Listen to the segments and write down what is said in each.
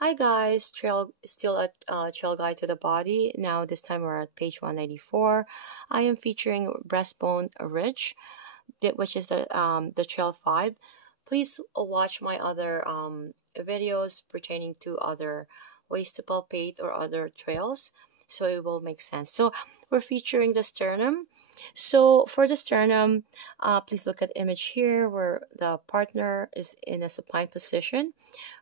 Hi guys, still at Trailguide to the Body. Now this time we're at page 194. I am featuring breastbone ridge, which is the Trail 5. Please watch my other videos pertaining to other ways to palpate or other trails, so it will make sense. So we're featuring the sternum. So for the sternum, please look at the image here where the partner is in a supine position,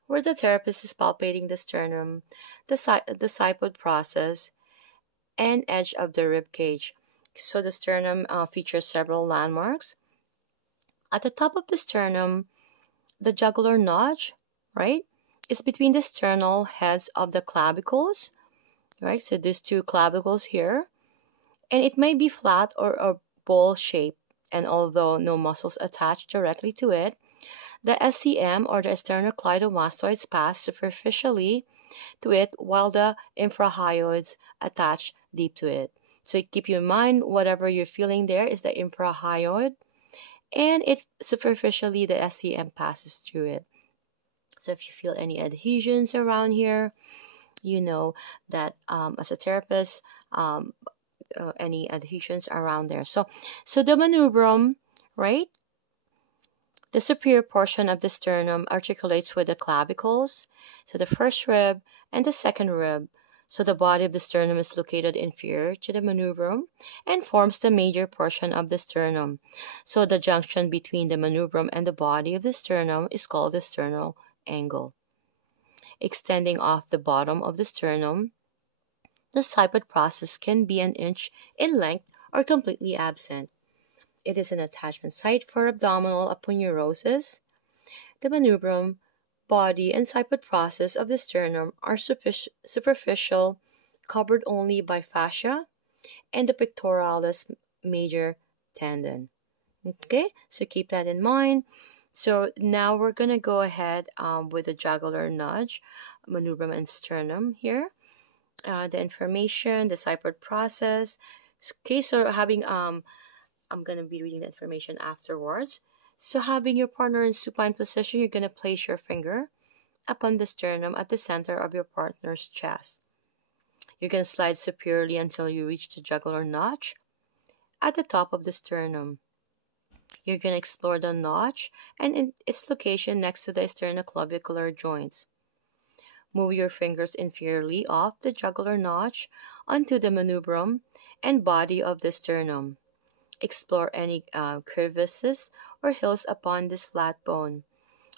where the therapist is palpating the sternum, the sipod process, and edge of the rib cage. So the sternum features several landmarks. At the top of the sternum, the jugular notch, right, is between the sternal heads of the clavicles, right? So these two clavicles here, and it may be flat or a bowl shape. And although no muscles attach directly to it, the SCM or the sternocleidomastoids pass superficially to it while the infrahyoids attach deep to it. So keep in mind whatever you're feeling there is the infrahyoid, and it superficially the SCM passes through it. So if you feel any adhesions around here, you know that as a therapist, any adhesions around there. So the manubrium, right? The superior portion of the sternum articulates with the clavicles, so the first rib and the second rib. So the body of the sternum is located inferior to the manubrium and forms the major portion of the sternum. So the junction between the manubrium and the body of the sternum is called the sternal angle. Extending off the bottom of the sternum, the sipod process can be an inch in length or completely absent. It is an attachment site for abdominal aponeurosis. The manubrium, body, and sipod process of the sternum are superficial, covered only by fascia and the pectoralis major tendon. Okay, so keep that in mind. So now we're going to go ahead with the jugular notch, manubrium, and sternum here. The information, the sipod process. Okay, so having I'm going to be reading the information afterwards. So having your partner in supine position, you're going to place your finger upon the sternum at the center of your partner's chest. You're going to slide superiorly until you reach the jugular notch at the top of the sternum. You're going to explore the notch and its location next to the sternoclavicular joints. Move your fingers inferiorly off the jugular notch onto the manubrium and body of the sternum. Explore any crevices or hills upon this flat bone.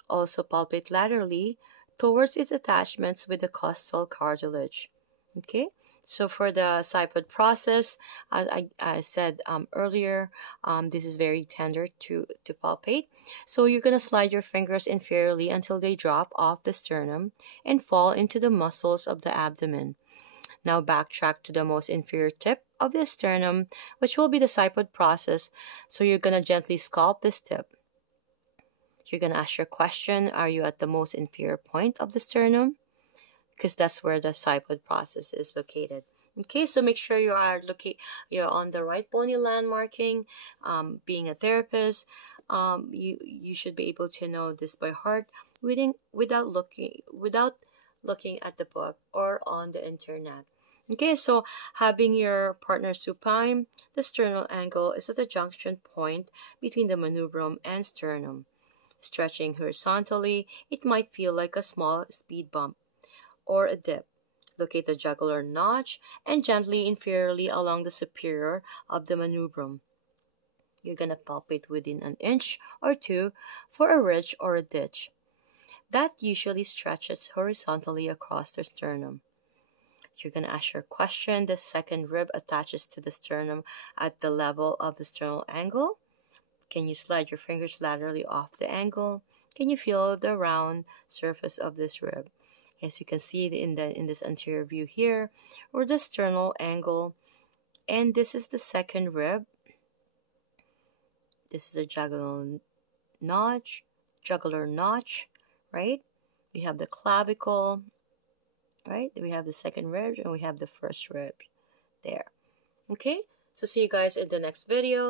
Also palpate laterally towards its attachments with the costal cartilage. Okay, so for the sipod process, as I said earlier, this is very tender to palpate. So you're going to slide your fingers inferiorly until they drop off the sternum and fall into the muscles of the abdomen. Now backtrack to the most inferior tip of the sternum, which will be the sipod process. So you're going to gently sculpt this tip. You're going to ask your question, are you at the most inferior point of the sternum? Because that's where the sipod process is located. Okay, so make sure you're on the right bony landmarking. Being a therapist, you should be able to know this by heart without looking at the book or on the internet. Okay, so having your partner supine, the sternal angle is at the junction point between the manubrium and sternum. Stretching horizontally, it might feel like a small speed bump or a dip. Locate the jugular notch and gently inferiorly along the superior of the manubrium. You're going to palpate within an inch or two for a ridge or a ditch. That usually stretches horizontally across the sternum. You're going to ask your question. The second rib attaches to the sternum at the level of the sternal angle. Can you slide your fingers laterally off the angle? Can you feel the round surface of this rib? As you can see in this anterior view here, or the sternal angle, and this is the second rib. This is the jugular notch, right? We have the clavicle, right? We have the second rib and we have the first rib there. Okay, so see you guys in the next video.